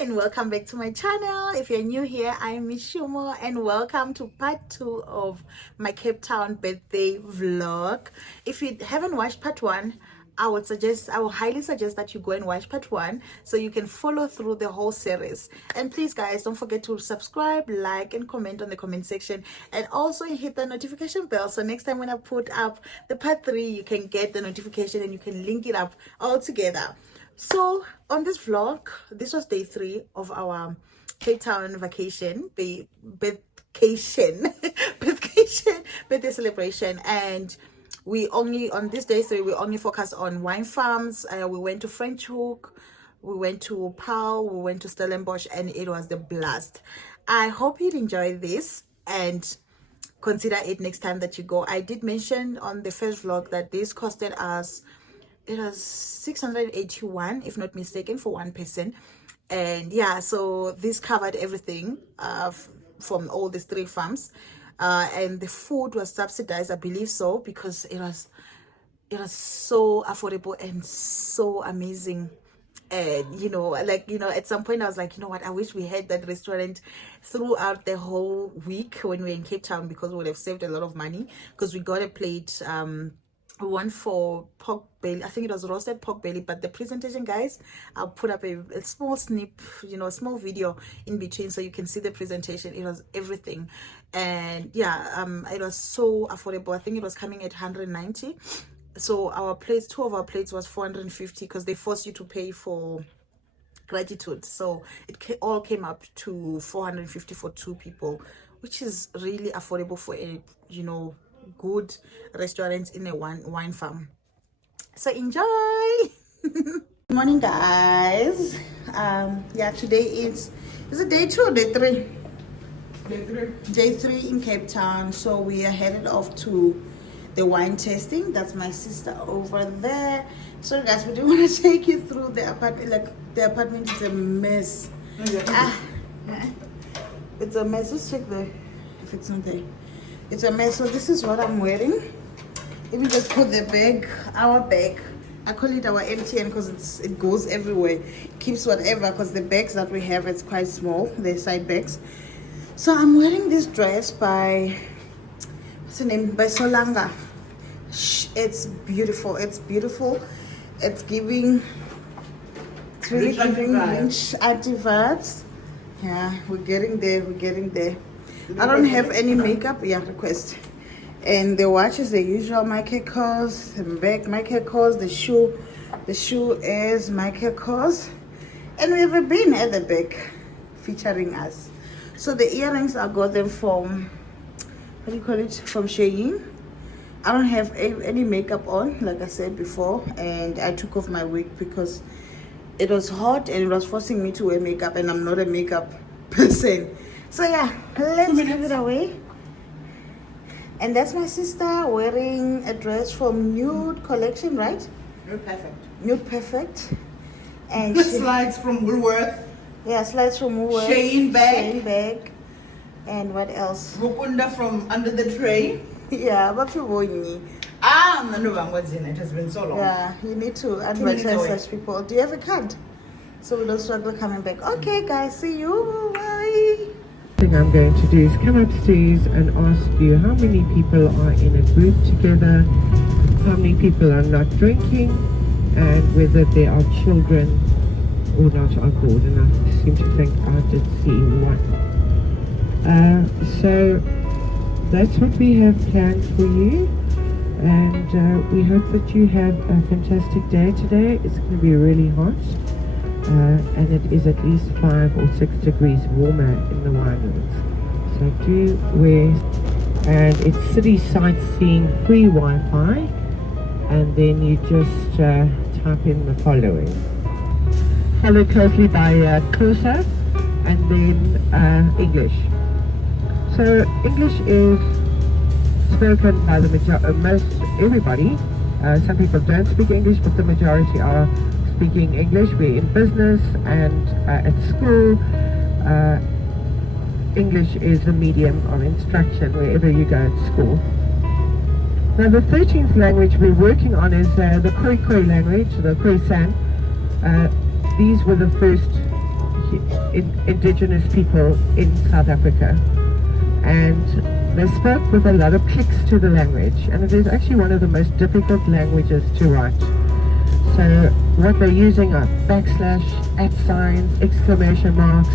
and welcome back to my channel. If you're new here, I'm Miss Shumo and welcome to part 2 of my Cape Town birthday vlog. If you haven't watched part 1, I would highly suggest that you go and watch part 1 so you can follow through the whole series. And please guys, don't forget to subscribe, like and comment on the comment section, and also hit the notification bell so next time when I put up the part 3 you can get the notification and you can link it up all together. So on this vlog, this was day 3 of our Cape Town vacation, birthday celebration, and we only, on this day 3, we only focused on wine farms. We went to Franchhoek, we went to Paarl, we went to Stellenbosch, and it was the blast. I hope you'd enjoy this and consider it next time that you go. I did mention on the first vlog that this costed us, it was 681 if not mistaken for one person, and yeah, so this covered everything from all these 3 farms, and the food was subsidized, I believe so, because it was so affordable and so amazing. And at some point I was like, you know what, I wish we had that restaurant throughout the whole week when we were in Cape Town, because we would have saved a lot of money, because we got a plate, one for pork belly. I think it was roasted pork belly, but the presentation, guys, I'll put up a small snip, a small video in between so you can see the presentation. It was everything, and yeah, it was so affordable. I think it was coming at 190. So our plates, 2 of our plates was 450, because they force you to pay for gratitude. So it all came up to 450 for 2 people, which is really affordable for a good restaurants in a wine farm. So enjoy. Good morning guys. Yeah, today is it day 2 or day 3? Day 3 in Cape Town. So we are headed off to the wine tasting. That's my sister over there. So guys, we do want to take you through the apartment. Like, the apartment is a mess. It's a mess. Let's check if it's not there. It's a mess. So this is what I'm wearing. Let me just put the bag, our bag. I call it our MTN because it goes everywhere. It keeps whatever, because the bags that we have, it's quite small, the side bags. So I'm wearing this dress by, what's the name? By Solanga. It's beautiful. It's beautiful. It's giving, it's really giving rich anti-vibes. Yeah, we're getting there. We're getting there. I don't have any makeup. Yeah, request. And the watch is the usual Michael Kors. The bag Michael Kors. The shoe is Michael Kors. And we have a bin at the back featuring us. So the earrings, I got them from, what do you call it? From Shein. I don't have any makeup on, like I said before, and I took off my wig because it was hot and it was forcing me to wear makeup, and I'm not a makeup person. So yeah, let's give it away. And that's my sister wearing a dress from Nude Collection, right? Nude Perfect. Nude Perfect. And slides from Woolworth. Yeah, slides from Woolworth. Shein bag. Shein bag. And what else? Rupunda from Under the Tray. Yeah, but you won't. It has been so long. Yeah, you need to advertise such people. Do you have a card? So we don't struggle coming back. Okay guys, see you. Bye. Thing I'm going to do is come upstairs and ask you how many people are in a group together, how many people are not drinking, and whether there are children or not on board. And I seem to think I did see one. So that's what we have planned for you, and we hope that you have a fantastic day today. It's going to be really hot. And it is at least 5 or 6 degrees warmer in the wineries. So do wear, and it's city sightseeing, free Wi-Fi, and then you just type in the following. Follow closely by Xhosa and then English. So English is spoken by the most everybody. Some people don't speak English, but the majority are speaking English. We're in business and at school. English is the medium of instruction wherever you go at school. Now the 13th language we're working on is the Khoi language, the Khoisan. These were the first indigenous people in South Africa, and they spoke with a lot of clicks to the language, and it is actually one of the most difficult languages to write. So what they're using are backslash, at signs, exclamation marks.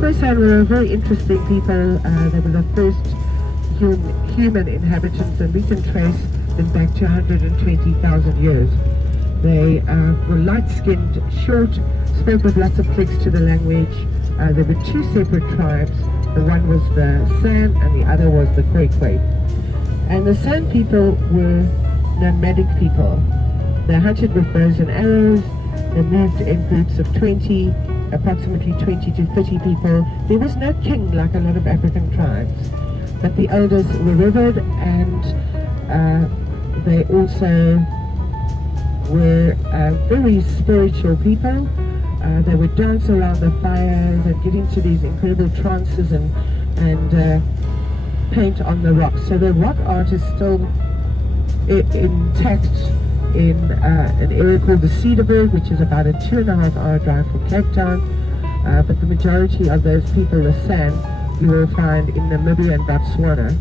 Khoisan were very interesting people. They were the first human inhabitants, and we can trace them back to 120,000 years. They were light-skinned, short, spoke with lots of clicks to the language. There were two separate tribes. The one was the San and the other was the Khoikhoi. And the San people were nomadic people. They hunted with bows and arrows. They moved in groups of 20, approximately 20 to 30 people. There was no king like a lot of African tribes, but the elders were revered, and they also were very spiritual people. They would dance around the fires and get into these incredible trances and paint on the rocks. So the rock art is still intact in an area called the Cedarburg, which is about a 2.5-hour drive from Cape Town. But the majority of those people, the San, you will find in Namibia and Botswana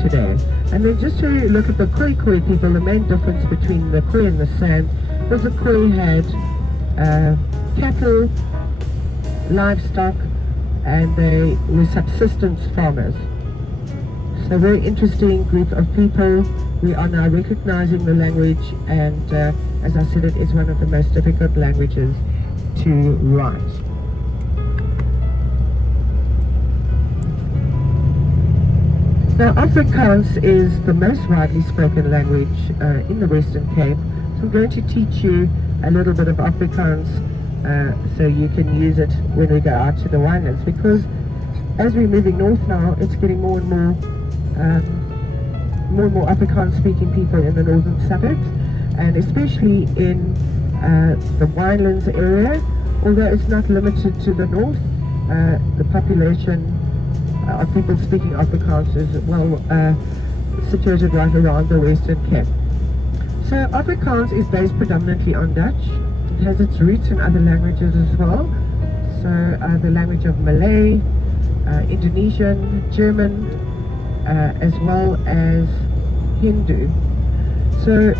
today. And then just to look at the Khoikhoi people, the main difference between the Khoi and the San was the Khoi had cattle, livestock, and they were subsistence farmers. So very interesting group of people. We are now recognizing the language, and as I said, it is one of the most difficult languages to write. Now, Afrikaans is the most widely spoken language in the Western Cape, so I'm going to teach you a little bit of Afrikaans so you can use it when we go out to the winelands, because as we're moving north now, it's getting more and more Afrikaans speaking people in the northern suburbs, and especially in the winelands area. Although it's not limited to the north, the population of people speaking Afrikaans is well situated right around the Western Cape. So Afrikaans is based predominantly on Dutch. It has its roots in other languages as well. So the language of Malay, Indonesian, German, as well as Hindu. So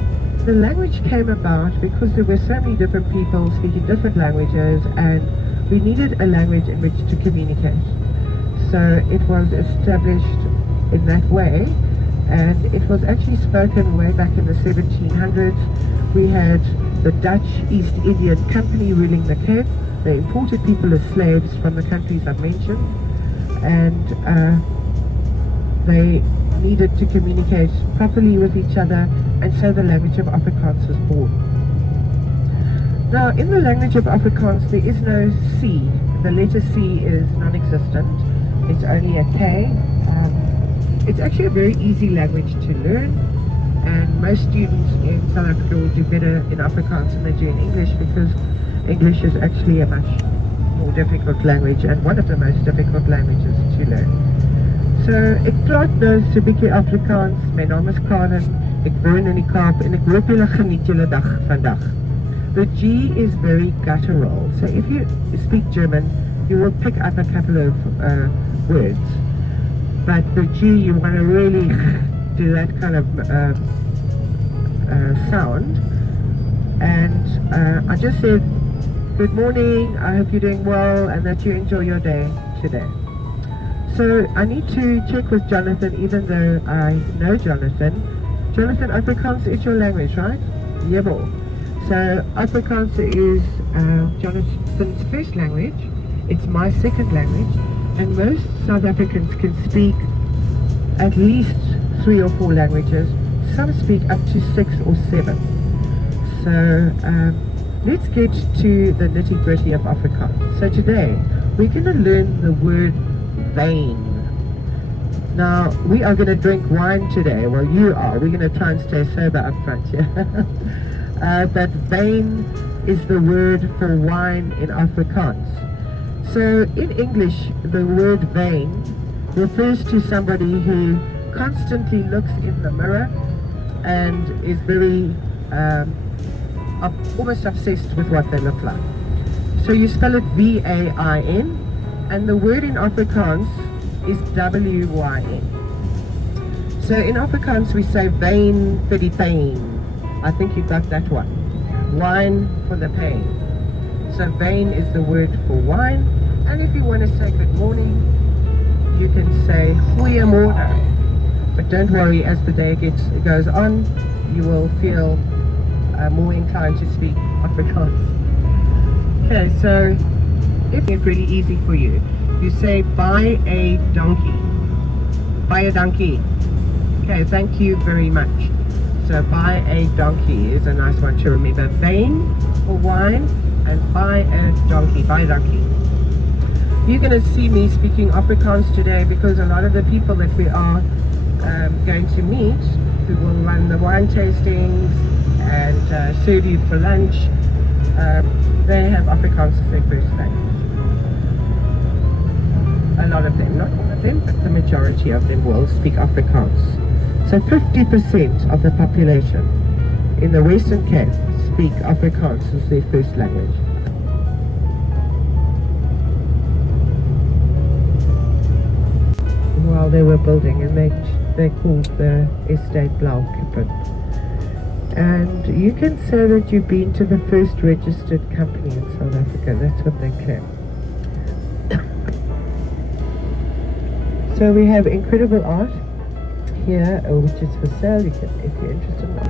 the language came about because there were so many different people speaking different languages, and we needed a language in which to communicate. So it was established in that way, and it was actually spoken way back in the 1700s. We had the Dutch East Indian Company ruling the Cape. They imported people as slaves from the countries I've mentioned, and they needed to communicate properly with each other, and so the language of Afrikaans was born. Now, in the language of Afrikaans, there is no C. The letter C is non-existent. It's only a K. It's actually a very easy language to learn, and most students in South Africa will do better in Afrikaans than they do in English, because English is actually a much more difficult language, and one of the most difficult languages to learn. So, ek praat nou so 'n bietjie Afrikaans. My naam is Karen. Ek woon in die Kaap en ek hoop julle geniet julle dag vandag. The G is very guttural. So if you speak German, you will pick up a couple of words. But the G, you want to really do that kind of sound. And I just said, good morning, I hope you're doing well and that you enjoy your day today. So I need to check with Jonathan, even though I know Jonathan. Jonathan, Afrikaans is your language, right? Yebo. So Afrikaans is Jonathan's first language. It's my second language, and most South Africans can speak at least 3 or 4 languages. Some speak up to 6 or 7. So let's get to the nitty-gritty of Afrikaans. So today we're going to learn the word vein. Now, we are going to drink wine today. Well, you are. We're going to try and stay sober up front here. But vein is the word for wine in Afrikaans. So in English, the word vein refers to somebody who constantly looks in the mirror and is very almost obsessed with what they look like. So you spell it V-A-I-N, and the word in Afrikaans is W-Y-N. So in Afrikaans we say wyn vir die pyn. I think you got that one. Wine for the pain. So wyn is the word for wine, and if you want to say good morning, you can say goeiemorgen. But don't worry, as the day goes on, you will feel more inclined to speak Afrikaans. Okay, so if it's really easy for you, you say buy a donkey. Buy a donkey. Okay, thank you very much. So buy a donkey is a nice one to remember. Wyn for wine and buy a donkey. Buy a donkey. You're going to see me speaking Afrikaans today because a lot of the people that we are going to meet, who will run the wine tastings and serve you for lunch, they have Afrikaans as their first language. A lot of them, not all of them, but the majority of them will speak Afrikaans. So 50% of the population in the Western Cape speak Afrikaans as their first language. While they were building, and they called the estate Blaukippen. And you can say that you've been to the first registered company in South Africa. That's what they claim. So we have incredible art here, which is for sale. You can, if you're interested in art.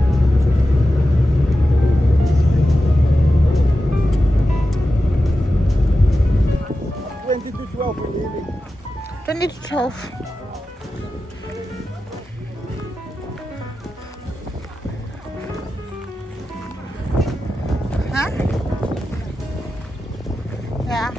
20 to 12 we're leaving. 20 to 12. Huh? Yeah.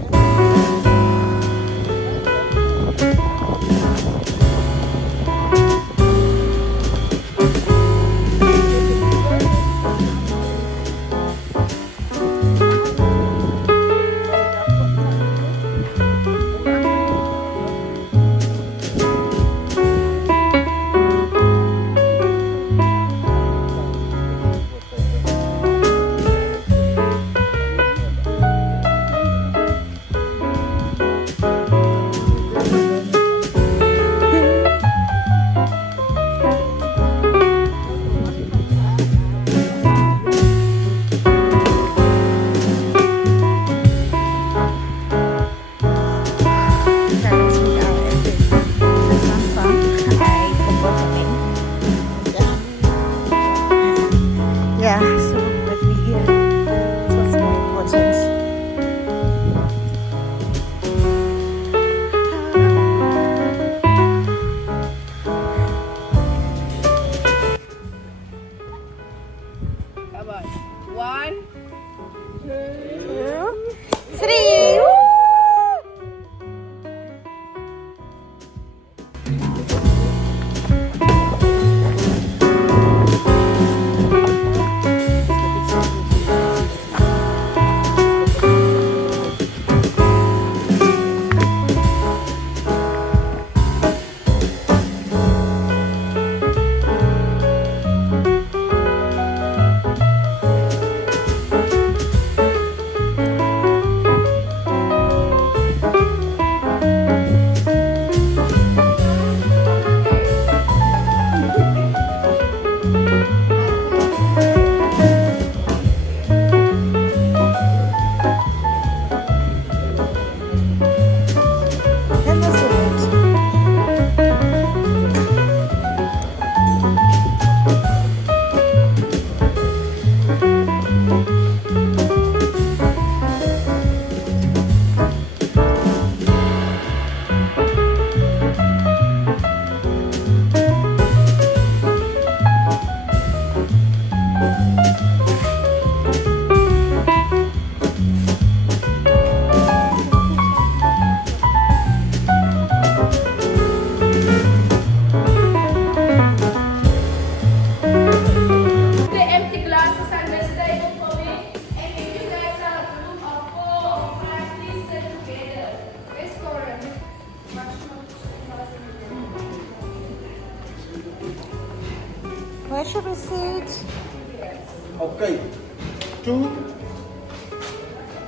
Yeah, so let me hear. That's what's more important. Come on. 1, 2, 3. Woo! Where should we sit? Okay. 2,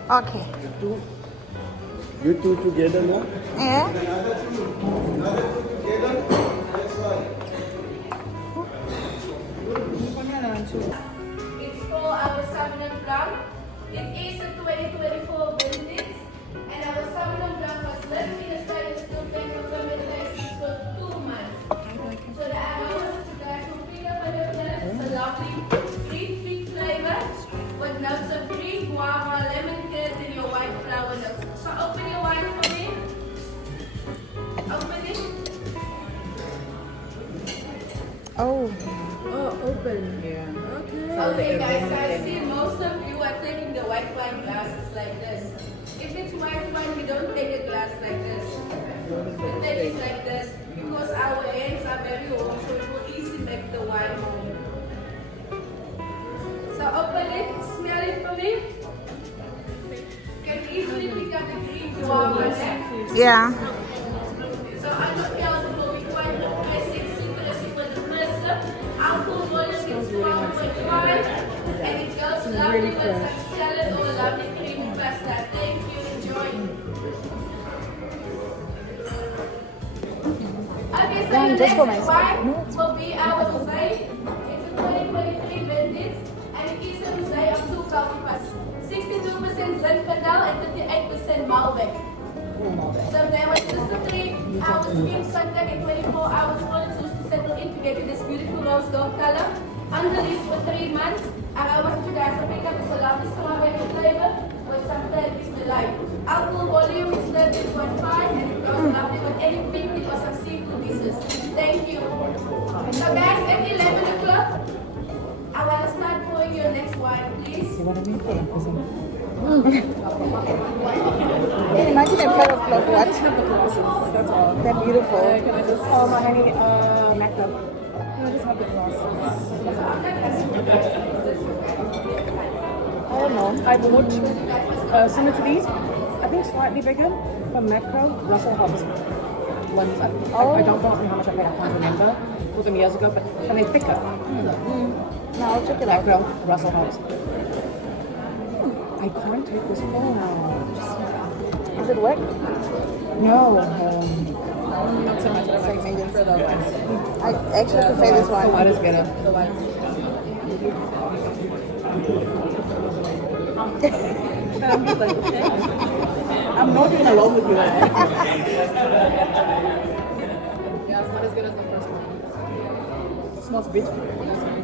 Okay. You two together now? Yeah. It's for our Sauvignon Blanc. It is a 2024 vintage, and our Sauvignon Blanc was left in a stainless steel tank for fermentation for 2 months. So the aroma that you guys will pick up on your palate is a lovely green fig flavor with notes of green guava, lemon curd, and your white flower notes. So open your wine for me. Open it. Oh. Open. Yeah. Okay guys, I see most of you are taking the white wine glasses like this. If it's white wine, we don't take a glass like this. We take it like this because our hands are very warm, so it will easily make the wine warm. So open it, smell it for me. You can easily pick up the green guava there. Yeah. So I don't know it will be quite refreshing, citrusy for the first sip. Alcohol volume is 12.5 and it goes lovely with some salad or lovely creamy pasta. Thank you, enjoy. Okay, so the next wine will be our rosé. It's a 2023 vintage and it is a rosé of 2 cultivars. 62% Zinfandel and 38% Malbec. So there was just a 3 hours skin contact and 24 hours for juice to settle in to get you this beautiful rose gold color. Under this for 3 months, aroma that you guys will pick up is a lovely strawberry flavor with some Turkish delight. Alcohol volume is 13.5 and it goes lovely with any picnic or some seafood dishes. Thank you. So guys, at 11 o'clock, I want to start pouring your next wine, please. Imagine at 5 o'clock, what? That's all. They're beautiful. Can I just? Oh, my honey, macro. Can I just have the glasses? I don't know. I bought similar to these, I think slightly bigger, from Macro, Russell Hobbs ones. I don't know how much I paid, I can't remember. I bought them years ago, but and they're thicker. No, I'll check it out. Macro, Russell Hobbs. I can't take this home. Does it work? No. Not so much as I think for the ones. I actually prefer this The one. white is better. The ones. I'm not even alone with you. Yeah, it's not as good as the first one. It smells bitter.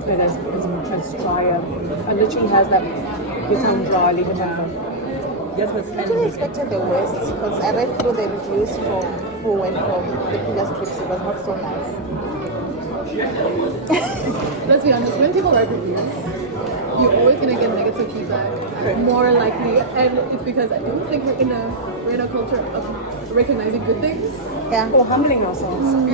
It's drier. It literally has that bitter and dry leaf tobacco. I actually expected the worst because I read through the reviews from who went from the previous trips. It was not so nice. Let's be honest, when people write reviews, you're always going to get negative feedback, more likely, and it's because I don't think we're in a culture of recognizing good things. Yeah. Or humbling ourselves. And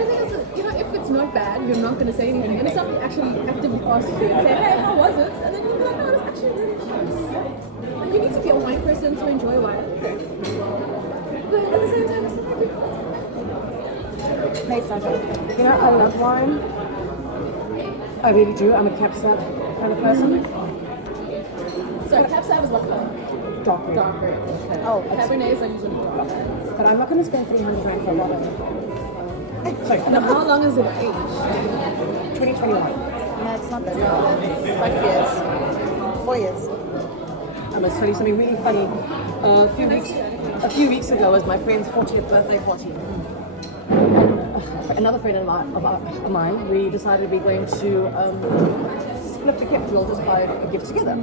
the thing is, you know, if it's not bad, you're not going to say anything. And if somebody actually actively asks you and say, hey, how was it? And then you're like, no, it's actually really nice. And you need to be a wine person to enjoy wine. But at the same time, it's not like Nice something. You know, I love wine. I really do. I'm a Cab Sav kind of person. so Cab Sav is what color? Dark red. Dark red. Oh, Cabernets are usually dark. But I'm not going to spend 300 rand for a bottle. Sorry, And how long is it aged? 2021. no, it's not that long. 5 years. 4 years. I must tell you something really funny. A few weeks ago was my friend's 40th birthday party. Another friend of mine, we decided we were going to split the gift. We'll just buy a gift together.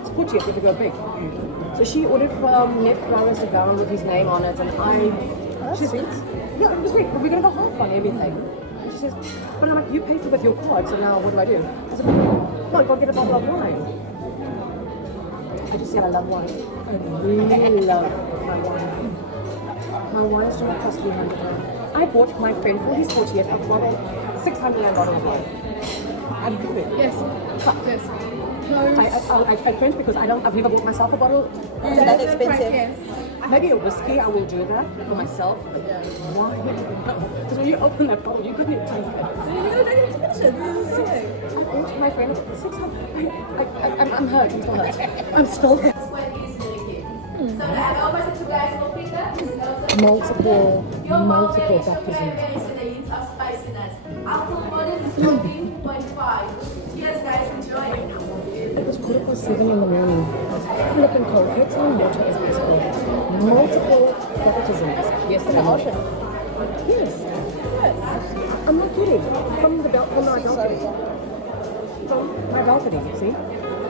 It's 40th, we could go big. So she ordered from Net Flowers to Gown with his name on it, and That's sweet. yeah, it was great. But we're going to go half on everything. And she says, but I'm like, you paid for it with your card, so now what do I do? I said, well, go get a bottle of wine. I just said I love wine. I really love my wine. My wines don't cost 300 rand. I bought my friend for his 40th a bottle, 600 rand bottle of wine. I did it. Yes. Yes. No. I cringe because I've never bought myself a bottle. It's that expensive. Yes. Maybe a whiskey, I will do that for myself. Wine? Because when you open that bottle, you couldn't even taste it. You're going to finish it. This is sick. I bought my friend 600. I'm hurt. I'm still hurt. I'm still hurt. This one is So the aromas that you guys will pick up is also Multiple baptisms. variation, the hint of spiciness. Alcohol volume is 14.5. Cheers, guys, enjoy. It was 7:15 in the morning. Flipping cold. It's on water is ice cold. Multiple baptisms. Yes, in the ocean. Yes. I'm not kidding. From my balcony. From my balcony, see?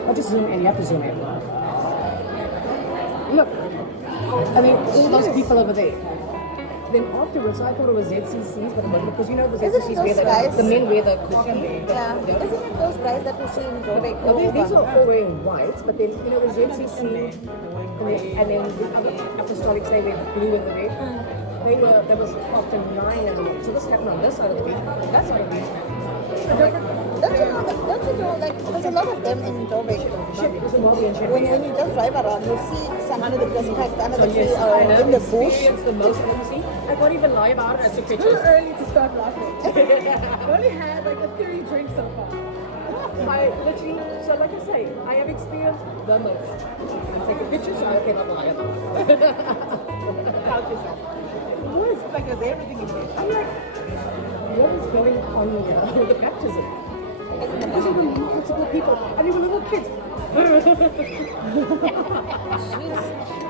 I'll just zoom in. You have to zoom in. Look. I mean, all those people over there. Then afterwards, I thought it was ZCCs, but it wasn't, because you know the Isn't ZCCs those wear guys- the men wear the cushion. Yeah. Isn't it those guys that we see in Joburg? These are all wearing white, but then you know the ZCC and then the other apostolics they wear blue and the red. There was after 9 in the morning. So this happened on this side of the beach, that side of the beach. Don't you know, like, there's a lot of them in Joburg. There's a Molly and When you just drive around, you see somebody that was packed under the tree or in the bush. The most you see. I can't even lie about it. I took Too pictures. early to start laughing. I only had like a 3 drinks so far. I literally, so like I say, I have experienced the most. I'm taking pictures, so I cannot lie about it. Count yourself. It's like there's everything in here. I'm like, what is going on here with the baptism? Because there were multiple people, and they were little kids.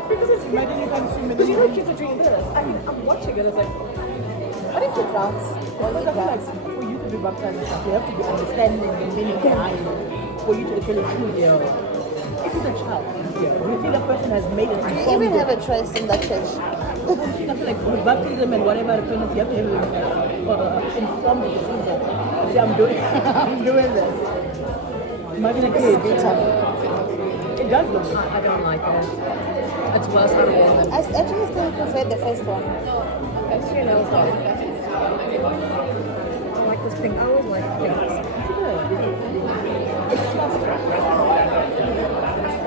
Because it's Imagine if I'm swimming because you know kids are drinking this. I mean, I'm watching it, it's like, What if you drown? Because I feel like for you to be baptized and stuff, you have to be understanding the meaning behind it for you to actually choose your. If it's a child, you feel a person has made it. Do you even have a choice in that church? I feel like with baptism and whatever repentance, you have to have informed decision. Say, I'm doing, I'm doing this. Imagine a kid. It does look good. I don't like it. It's worse than the other. I actually still prefer the first one. That's your nails on. I like this pink. I always like pink.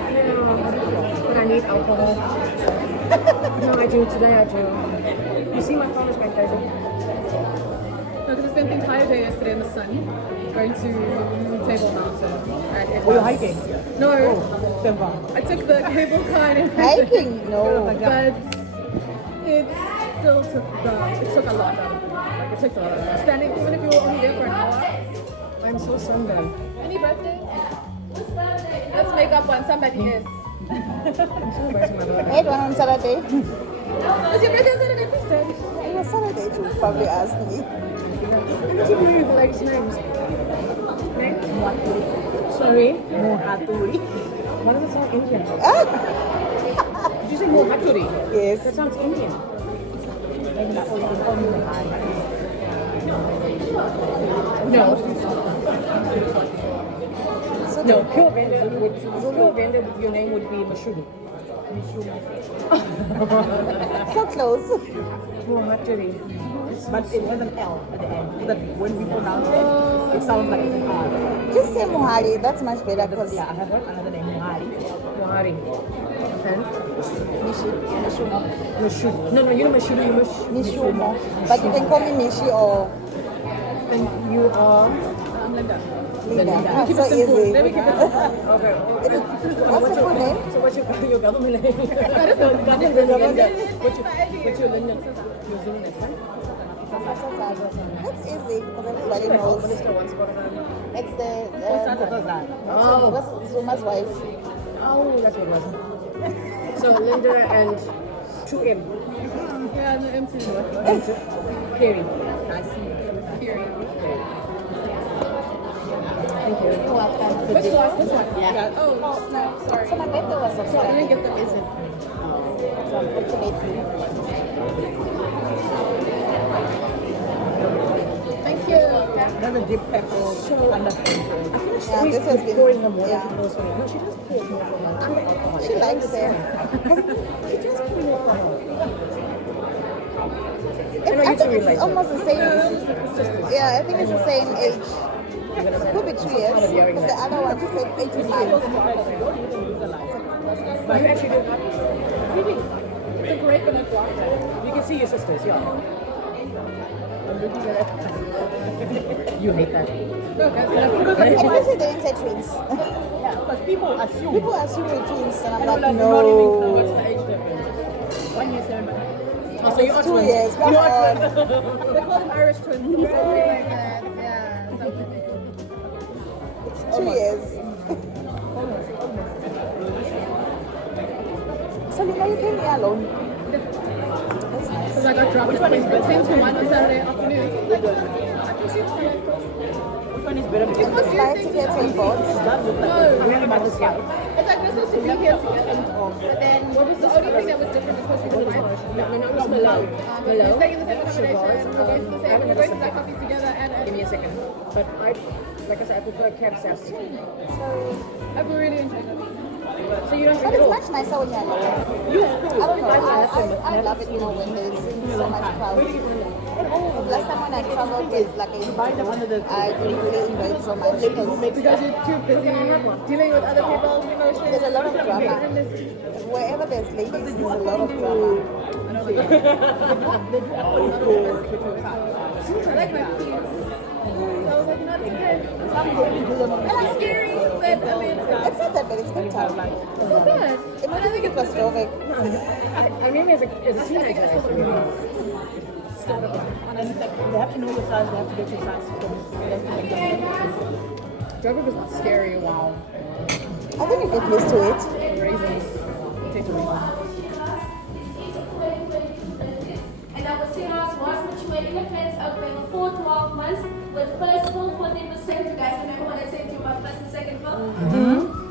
But I need alcohol. No, I do. Today I do. You see my phone is going crazy. No, because I spent the entire day yesterday in the sun going to Table Mountain. And it Were you was- hiking? No, Simba. I took the cable car and Hiking? No. but it still took a lot out of me. Like it takes a lot out of me. Standing, even if you were only there for an hour. I'm so sunburned. Any birthday? Let's make up one. Somebody is. I'm so embarrassed of my I life. had one on Saturday. Is your birthday on Saturday, Kristen? It was Saturday, you would probably ask me. I don't even know the ladies' names. Name? Sorry? Mohaturi. One of them sounds Indian. Ah! Did you say Mohaturi? Yes. That sounds Indian. No. No, pure vendor, your name would be Mashudu. So close. Mohaturi. But it was an L at the end. That when we pronounce it, it sounds like it's an R. Just say Mohali, that's much better because Yeah, I have heard another name, Mohari. Mohari. And Mishumo. Mashudu. No, you know Mashudu, you Mishumo. But you can call me Mishi or And you are I'm Linda. Linda. Linda. Oh, so easy. Let me keep it simple. okay. What's your full name? So what's your government name? What's your Linda? Your Zulu name, right? That's easy because everybody knows. What is the one spot around? It's the Oh. what's Zuma's wife. Oh, that's what it was. So Linda and 2M. Yeah, I'm the MC. Carrie. Here. Thank you. You're welcome. Which class? This one? Yeah. Oh, no, sorry. So my birthday was on I Saturday. didn't get the visit. So unfortunately. Thank you. That's a deep pepper understanding. Yeah, this has been. pouring her more Yeah. than she pours for me. No, she does pour more for lunch. She likes it. She does pour more for her. I know you think two it's relate. almost the same. Yeah, I think it's the same age. Could be 2 years. Because the other one, she said 18 months. But you actually do that. Really? It's a great banana block. You can see your sisters, yeah. You hate that. No, guys, And also they didn't say twins. because people assume. People assume we're twins, and I'm And like, I'm like, not even what's no. the age difference? 1 year, 7 months. Oh, so It's you're 2 twins. years. Come You're on. twins. They call them Irish twins. Something like that. Yeah. Something. It's 2 years. So you know you came here alone. That's nice. Because I got dropped at 10 to 1 on Saturday afternoon. Which one is better? And the flight tickets and boats. It does look like really much the same. It's like we're supposed to be here together. But then what was the only thing that was different was supposed to be the lights. No, it was Malone. We're staying in the same accommodation. We're going to the same. We're going to that coffee together. And Give me a second. But like I said, I prefer cab service. I've really enjoyed it. So you don't But drink at it's all? much nicer when you're alone. I don't know. I love it, when there's so much crowd. Last time when I traveled with like I really enjoyed so much Because you're too busy dealing with other people's emotions. there's a lot of drama. Wherever there's ladies, there's a lot of drama. I like my keys. So I was like, not again. It's scary, but I mean, It's not that bad, it's good time. it's not bad. Imagine if it was Slovak. I mean, as a teenager, I used to they have to know your size, they have to get your size. Joburg was not scary, wow. I think you get used to it. Raisins. Take the raisins. And our series was mature in the plans open for 12 months with first full 40%. You guys remember what I said to you about first and second full?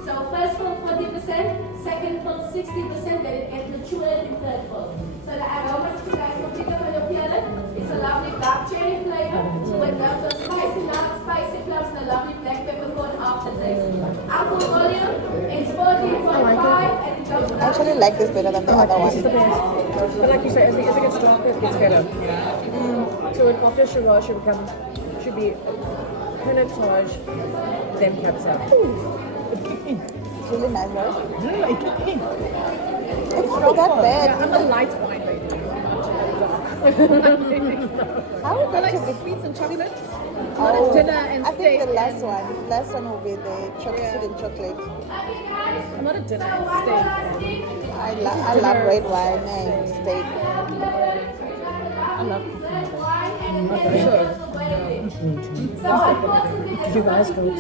So first full 40%, second full 60%, then it gets matured in third full. So the aroma that you guys will pick up on your palate is a lovely dark cherry flavor with lots of spicy nuts, spicy plums, and a lovely black peppercorn aftertaste. Alcohol volume is 14.5 and it comes I actually like this better than the other one. But like you say, as it gets stronger, it gets better. So after sugar, should be pinotage, then capsa. It's really nice, right? No, it kicked in. It's not that bad. I'm a light wine lady. I would I like like to be. sweets and chocolates. Oh, dinner and I think the steak last one will be the chocolate and chocolate. I'm not a dinner and steak. I love red wine and steak. I love So unfortunately, Did you guys go to,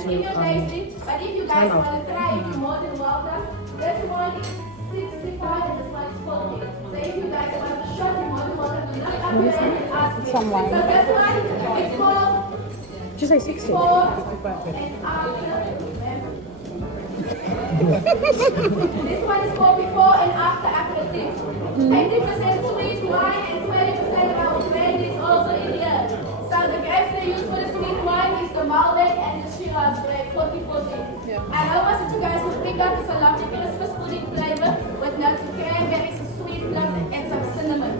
but if you guys want to try it, you're more than welcome. This one is 65 and this one is 40. So if you guys want to shop, you're more than welcome to look up here and ask me. Some wine. So this one is called Just say 60. before and after. This one is called before and after aperitif. 80% sweet wine and 20% of our brandy is also in here. So the grapes they use for the sweet wine is the Malbec and the Shiraz grape, 40-40. And how much that you guys will pick up is a lovely Christmas pudding flavor with nuts and cranberries, some sweet plums, and some cinnamon.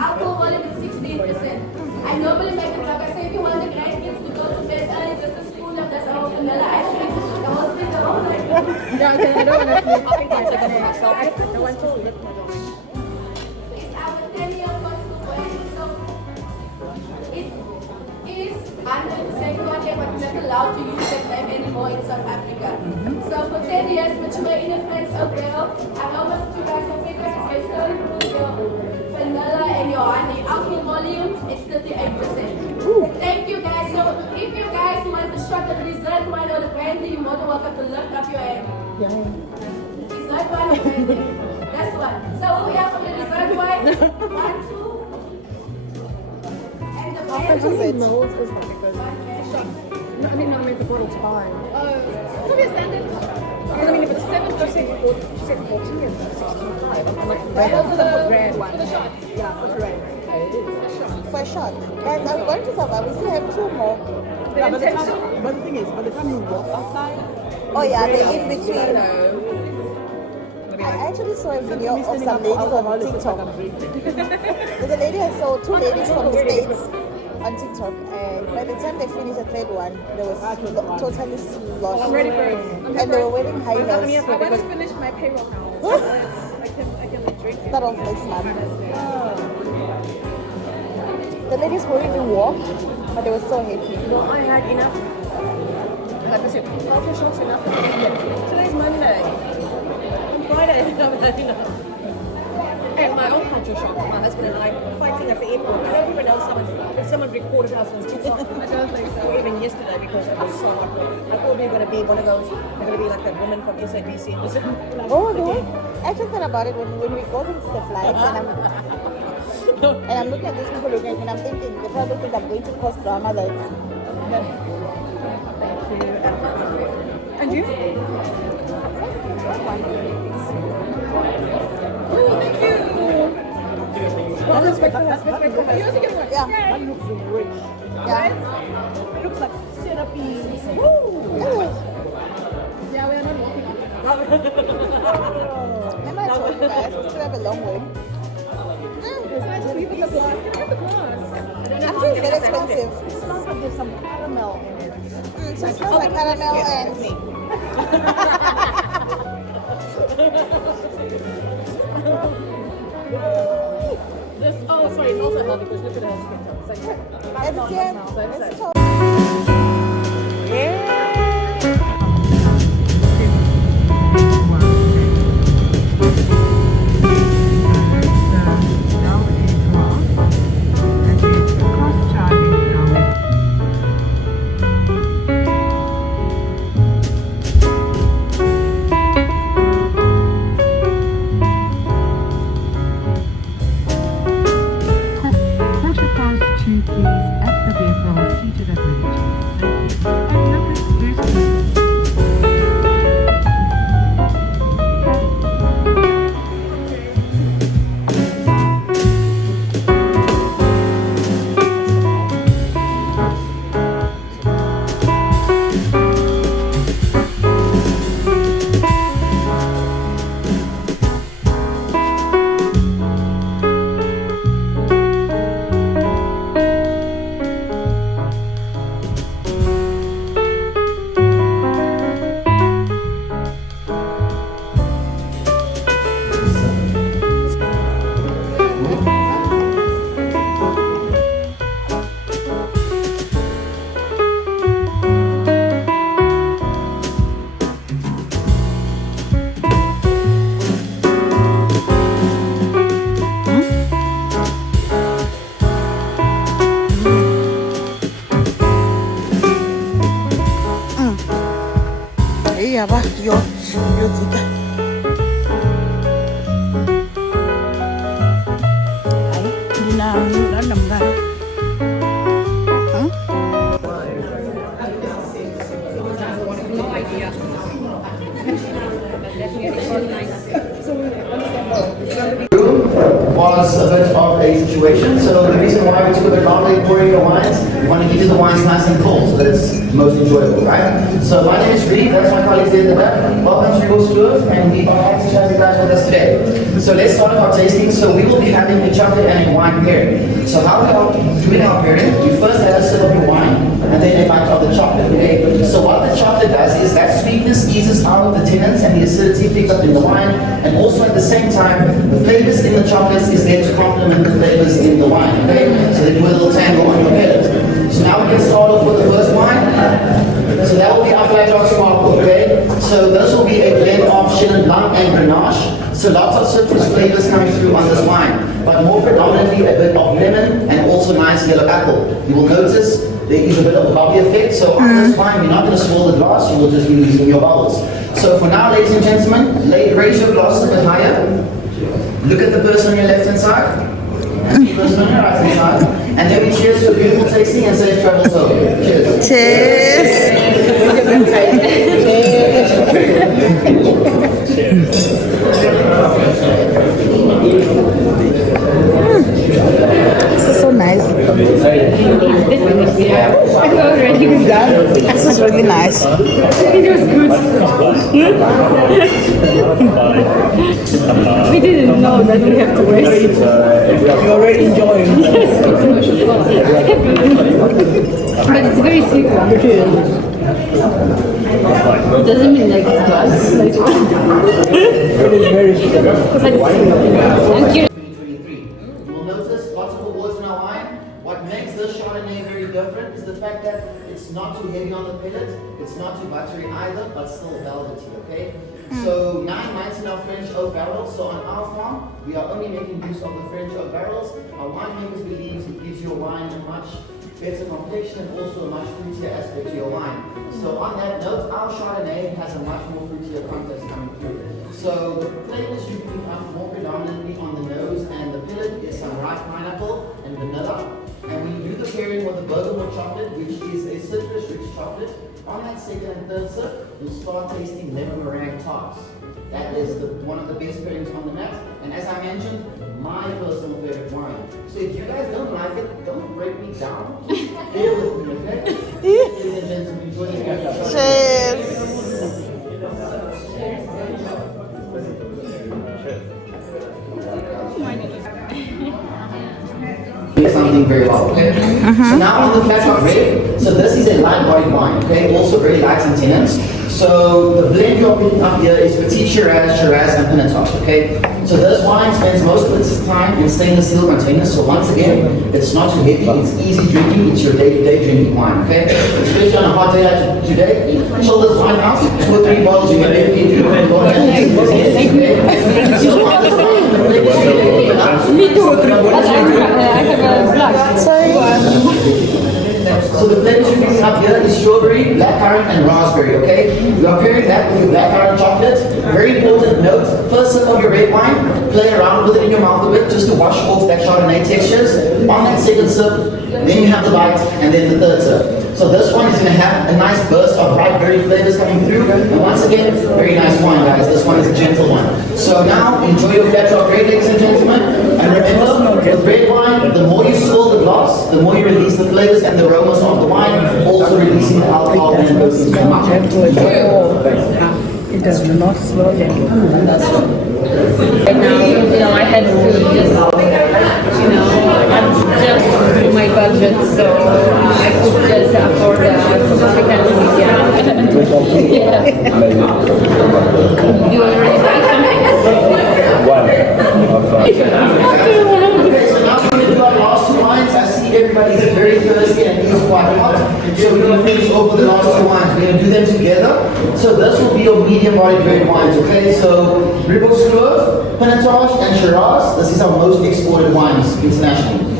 Alcohol volume is 16%. I normally make it like I say, if you want the grandkids to go to bed early, just a spoon of this our vanilla ice cream. The whole thing, the whole night. Yeah, okay, I don't want to sleep. I think I take it myself. I don't want to slip. It's our 10-year coastal brand, so it is 100% cognac, but you're not allowed to use that name anymore in South Africa. So for 10 years, mature in a French oak barrel, aromas that you guys will pick up is basically your vanilla and your honey. Alcohol volume is 38%. Thank you guys. So if you guys want to shot the dessert wine or the brandy, you're more than welcome to lift up your hand. Dessert wine or brandy? That's one. So we have for the dessert wine, 1, 2. And the How much brandy is it? No, I mean, I meant the bottle's high. It's probably a standard. Because I mean, if it's 7%, she said 40 and 65. I'm like, Right. those are the grand For ones. the shots. Yeah, for the red. For a shot. Guys, are we going to survive? We still have 2 more. Yeah, but the thing is, by the time you walk outside, Oh yeah, they're in between. I actually saw a video of some ladies on TikTok. There's a lady I saw, 2 ladies from the States on TikTok, and by the time they finished the third one, they were totally sloshed. I'm ready for it. And they were wearing high heels. I want to finish my payroll now. I can drink it. Start off this month. The ladies couldn't even walk, but they were so happy. well, I had enough. Like I said, culture shots enough for me. Today's Monday. On Friday, I at my own culture shock, my husband and I were fighting at the airport. I don't even know if someone recorded us on TikTok. I don't think so. Or even yesterday because it was so awkward. I thought we were going to be one of those, we're going to be like that woman from SABC. Oh, no. I actually thought about it when we got into the flight and I'm looking at these people looking and I'm thinking, they probably think I'm going to cause drama. Like, Thank you. And you? Oh, thank you. Well, let's make that. You also get one. yeah. That looks rich. Yeah. It looks like syrupy. Yeah, we are not walking off. Remember I told you guys, we still have a long way. Can I just leave with the glass? Can I have the glass? I'm sure it's very expensive. It smells like there's some caramel in it. So it smells like caramel and... This, oh, sorry, it's also healthy because look at her skin tone. It's like, Let's see it. Let's talk. Yeah, but you're was a bit of a situation. So the reason why we took a bit longer pouring the wines, we want to give you the wines nice and cold so that it's most enjoyable, right? So my name is Reed, that's my colleague there in the back. Welcome to Stellenbosch, and we are happy to have you guys with us today. So let's start off our tasting. So we will be having a chocolate and a wine pairing. So how we are doing our pairing, we first have a sip of the wine and then a bite of the chocolate, okay? So what the chocolate does is that sweetness eases out of the tannins and the acidity picked up in the wine, and also at the same time, the flavors in the chocolates is there to complement the flavors in the wine, okay? So they do a little tangle on your palate. So now we can start off with the first wine. So that will be our flat rock sparkle, okay? So this will be a blend of Chenin Blanc and Grenache. So lots of citrus flavors coming through on this wine, but more predominantly a bit of lemon and also nice yellow apple. You will notice there is a bit of a bubbly effect. So on this wine, you're not going to swirl the glass, you will just be using your bubbles. So for now, ladies and gentlemen, raise your glasses a bit higher. Look at the person on your left hand side, and the person on your right hand side, and then we cheers for beautiful tasting and safe travels home. Cheers. This is so nice. This is really nice. It was good. We didn't know that we have to waste. You're already enjoying. But it's very sweet one. It doesn't mean like it's glass. It is very sweet. Thank you. 2023. You will notice lots of awards in our wine. What makes this Chardonnay very different is the fact that it's not too heavy on the palate, it's not too buttery either, but still velvety, okay? So 9 nights in our French oak barrels. So on our farm, we are only making use of the French oak barrels. Our winemakers believe it gives your wine a much better complexion and also a much fruitier aspect to your wine. So on that note, our Chardonnay has a much more fruitier context coming through. So the flavors you pick up more predominantly on the nose and the palate is some ripe pineapple and vanilla. And when you do the pairing with the bergamot chocolate, which is a citrus-rich chocolate, on that second and third sip, you'll start tasting lemon meringue tarts. That is one of the best pairings on the mat. And as I mentioned, my personal favorite wine. So if you guys don't like it, don't break me down. Bear with me, okay? Ladies and gentlemen, enjoy this. Cheers. Something very hot, okay? So now on the Franchhoek red, so this is a light bodied wine, okay? Also very light in tenants. So the blend you're picking up here is Petit Shiraz, and Pinotage, okay? So this wine spends most of its time in stainless steel containers. So once again, it's not too heavy, it's easy drinking, it's your day-to-day drinking wine, okay? Especially on a hot day like today, chill this wine out, 2 or 3 bottles you can make it. Me too. I have a black. So the flavors you're picking up here is strawberry, blackcurrant, and raspberry, okay? You are pairing that with your blackcurrant chocolate. Very important note, first sip of your red wine, play around with it in your mouth a bit just to wash off that Chardonnay textures. On that second sip, then you have the bite, and then the third sip. So this one is going to have a nice burst of ripe berry flavors coming through. And once again, very nice wine, guys. This one is a gentle one. So now, enjoy your Franchhoek red, ladies and gentlemen. And remember, with red wine, the more you swirl the glass, the more you release the flavors and the aromas of the wine, also releasing the alcohol and the It does not slow down. Right now, I had to just, adjust my budget so I could just afford Sistercation. Yeah. You already like something? Okay, so now we're going to do our last 2 wines. I see everybody's very thirsty and it's quite hot. So we're going to finish off with the last 2 wines. We're going to do them together. So this will be your medium-bodied red wines, okay? So Riboscloof, Pinotage, and Shiraz. This is our most exported wines internationally.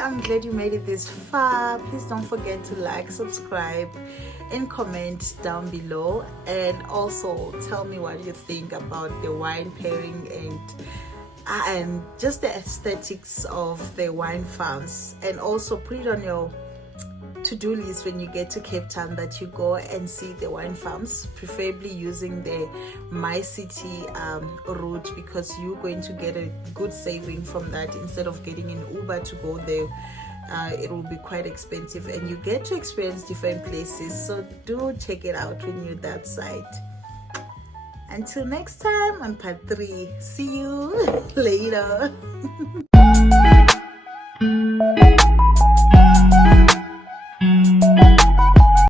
I'm glad you made it this far. Please don't forget to like, subscribe, and comment down below. And also tell me what you think about the wine pairing and just the aesthetics of the wine farms. And also put it on your to-do list when you get to Cape Town that you go and see the wine farms, preferably using the My City route, because you're going to get a good saving from that. Instead of getting an Uber to go there, it will be quite expensive, and you get to experience different places. So do check it out when you're that side. Until next time on part 3, see you later.